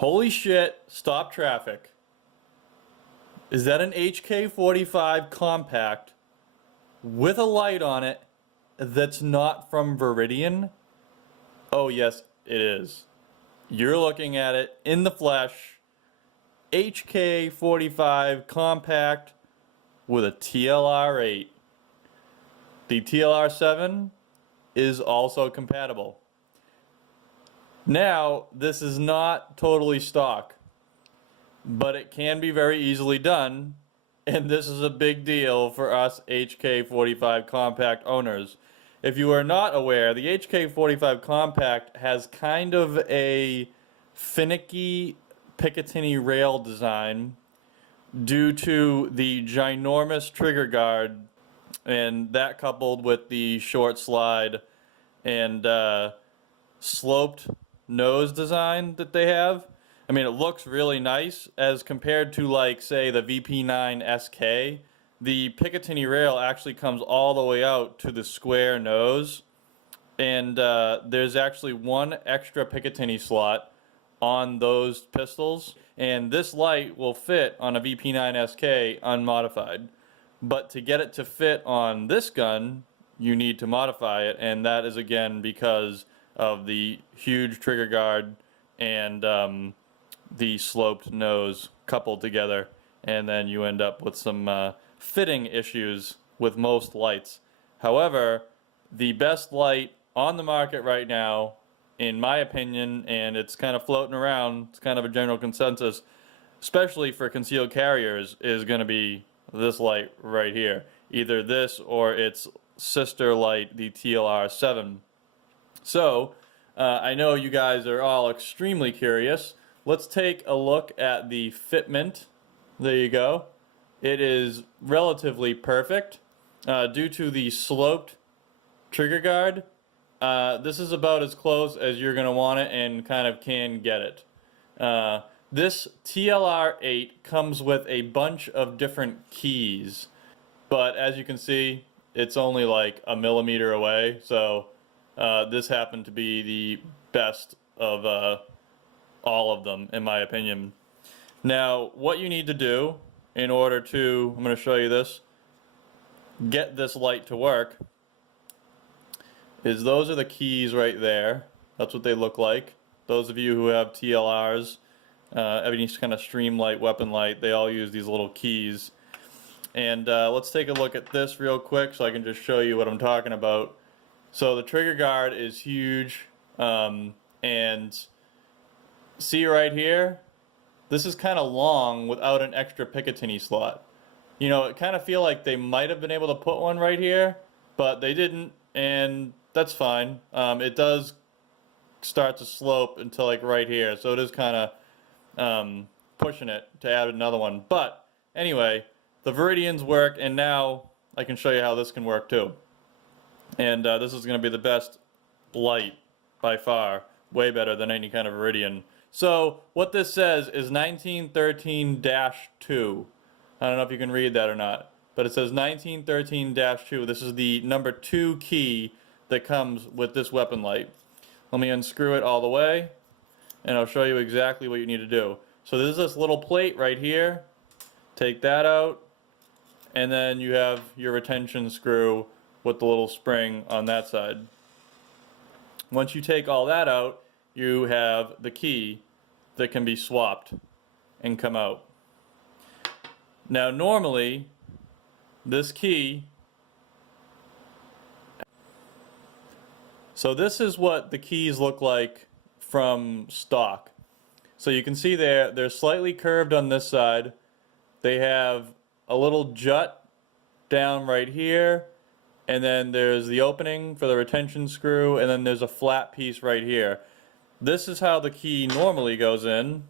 Holy shit, stop traffic. Is that an HK45 compact with a light on it that's not from Viridian? Oh yes, it is. You're looking at it in the flesh. HK45 compact with a TLR-8. The TLR-7 is also compatible. Now, this is not totally stock, but it can be very easily done, and this is a big deal for us HK45 compact owners. If you are not aware, the HK45 compact has kind of a finicky Picatinny rail design due to the ginormous trigger guard, and that coupled with the short slide and sloped nose design that they have. I mean, it looks really nice as compared to, like, say, the VP9 SK. The Picatinny rail actually comes all the way out to the square nose, and there's actually one extra Picatinny slot on those pistols, and this light will fit on a VP9 SK unmodified. But to get it to fit on this gun, you need to modify it, and that is again because of the huge trigger guard and the sloped nose coupled together, and then you end up with some fitting issues with most lights. However, the best light on the market right now, in my opinion, and it's kind of floating around, it's kind of a general consensus, especially for concealed carriers, is going to be this light right here. Either this or its sister light, the TLR-7. So, I know you guys are all extremely curious. Let's take a look at the fitment. There you go. It is relatively perfect. Due to the sloped trigger guard, this is about as close as you're going to want it and kind of can get it. This TLR-8 comes with a bunch of different keys, but as you can see, it's only like a millimeter away, so this happened to be the best of all of them, in my opinion. Now, what you need to do in order to, I'm going to show you this, get this light to work, is those are the keys right there. That's what they look like. Those of you who have TLRs, any kind of Streamlight weapon light, they all use these little keys. And let's take a look at this real quick so I can just show you what I'm talking about. So the trigger guard is huge, and see right here, this is kind of long without an extra Picatinny slot. You know, it kind of feel like they might have been able to put one right here, but they didn't, and that's fine. It does start to slope until like right here, so it is kind of pushing it to add another one. But anyway, the Viridians work, and now I can show you how this can work too. And this is going to be the best light by far, way better than any kind of Viridian. So what this says is 1913-2. I don't know if you can read that or not, but it says 1913-2. This is the number 2 key that comes with this weapon light. Let me unscrew it all the way, and I'll show you exactly what you need to do. So there's this little plate right here. Take that out, and then you have your retention screw with the little spring on that side. Once you take all that out, you have the key that can be swapped and come out. Now normally, this key, so this is what the keys look like from stock. So you can see they're slightly curved on this side. They have a little jut down right here, and then there's the opening for the retention screw, and then there's a flat piece right here. This is how the key normally goes in.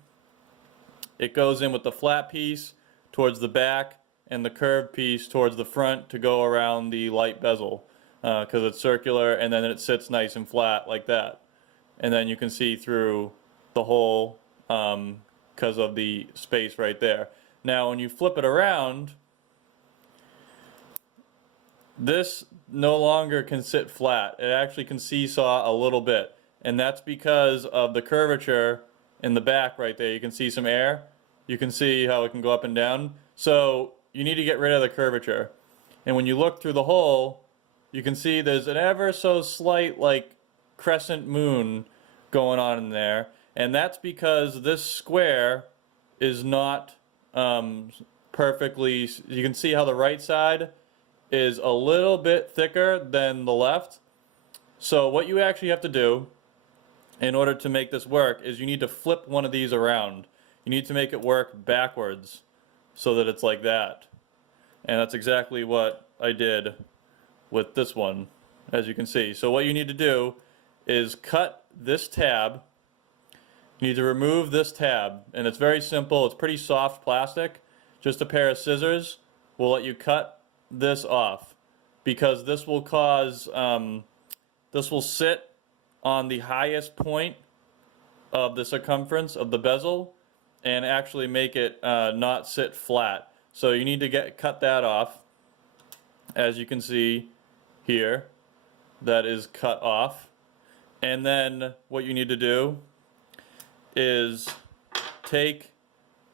It goes in with the flat piece towards the back and the curved piece towards the front to go around the light bezel, because it's circular, and then it sits nice and flat like that. And then you can see through the hole because of the space right there. Now when you flip it around, this no longer can sit flat. It actually can seesaw a little bit, and that's because of the curvature in the back right there, you can see some air. You can see how it can go up and down. So you need to get rid of the curvature. And when you look through the hole, you can see there's an ever so slight like crescent moon going on in there. And that's because this square is not perfectly, you can see how the right side is a little bit thicker than the left. So what you actually have to do in order to make this work is you need to flip one of these around. You need to make it work backwards so that it's like that. And that's exactly what I did with this one, as you can see. So what you need to do is cut this tab. You need to remove this tab, and it's very simple. It's pretty soft plastic. Just a pair of scissors will let you cut this off, because this will cause, this will sit on the highest point of the circumference of the bezel and actually make it not sit flat. So you need to cut that off. As you can see here, that is cut off. And then what you need to do is take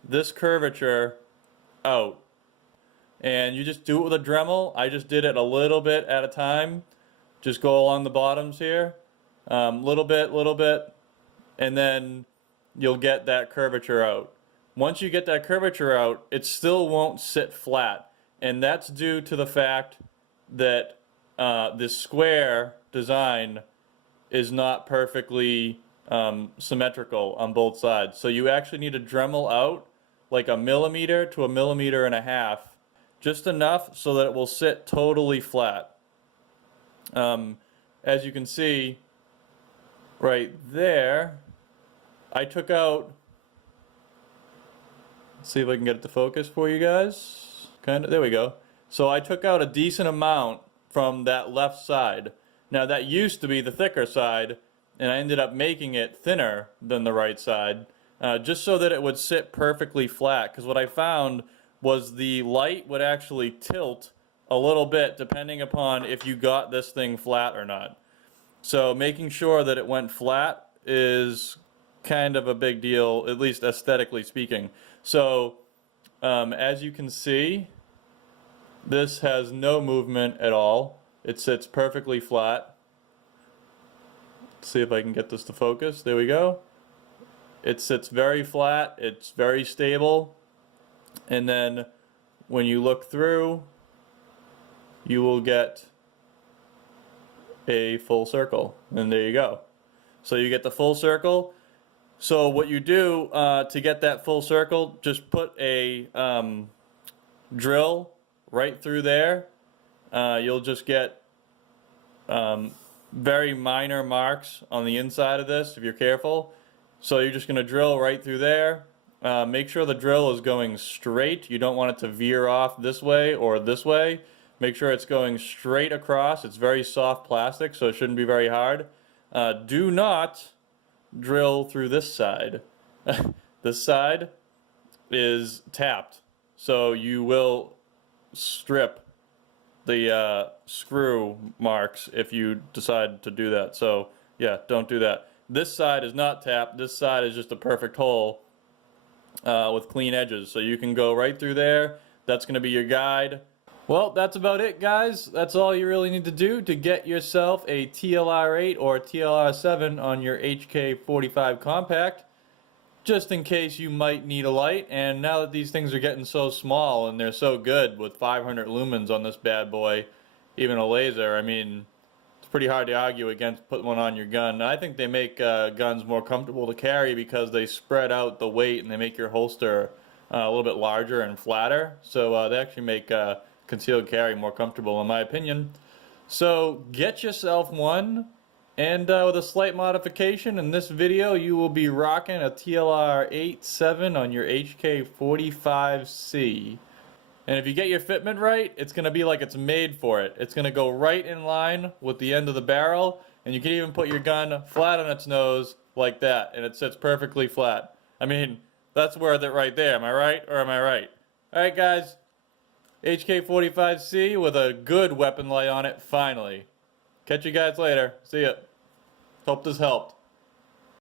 this curvature out. And you just do it with a Dremel. I just did it a little bit at a time. Just go along the bottoms here. Little bit, and then you'll get that curvature out. Once you get that curvature out, it still won't sit flat. And that's due to the fact that this square design is not perfectly symmetrical on both sides. So you actually need to Dremel out like 1 millimeter to 1.5 millimeters, just enough so that it will sit totally flat. As you can see right there, I took out, let's see if I can get it to focus for you guys. There we go. So I took out a decent amount from that left side. Now that used to be the thicker side, and I ended up making it thinner than the right side, just so that it would sit perfectly flat. Because what I found was the light would actually tilt a little bit depending upon if you got this thing flat or not. So making sure that it went flat is kind of a big deal, at least aesthetically speaking. So as you can see, this has no movement at all. It sits perfectly flat. Let's see if I can get this to focus. There we go. It sits very flat. It's very stable. And then when you look through, you will get a full circle. And there you go. So you get the full circle. So what you do to get that full circle, just put a drill right through there. You'll just get very minor marks on the inside of this if you're careful. So you're just going to drill right through there. Make sure the drill is going straight. You don't want it to veer off this way or this way. Make sure it's going straight across. It's very soft plastic, so it shouldn't be very hard. Do not drill through this side. This side is tapped, so you will strip the screw marks if you decide to do that. So yeah, don't do that. This side is not tapped. This side is just a perfect hole with clean edges, so you can go right through there. That's going to be your guide. Well, that's about it, guys. That's all you really need to do to get yourself a TLR-8 or TLR-7 on your HK45 compact, just in case you might need a light. And now that these things are getting so small and they're so good with 500 lumens on this bad boy, even a laser, I mean, it's pretty hard to argue against putting one on your gun. I think they make guns more comfortable to carry because they spread out the weight and they make your holster a little bit larger and flatter. So they actually make concealed carry more comfortable, in my opinion. So get yourself one, and with a slight modification in this video, you will be rocking a TLR-8-7 on your HK45c. And if you get your fitment right, it's going to be like it's made for it. It's going to go right in line with the end of the barrel, and you can even put your gun flat on its nose like that, and it sits perfectly flat. I mean, that's worth it right there. Am I right, or am I right? Alright guys, HK45c with a good weapon light on it, finally. Catch you guys later. See ya. Hope this helped.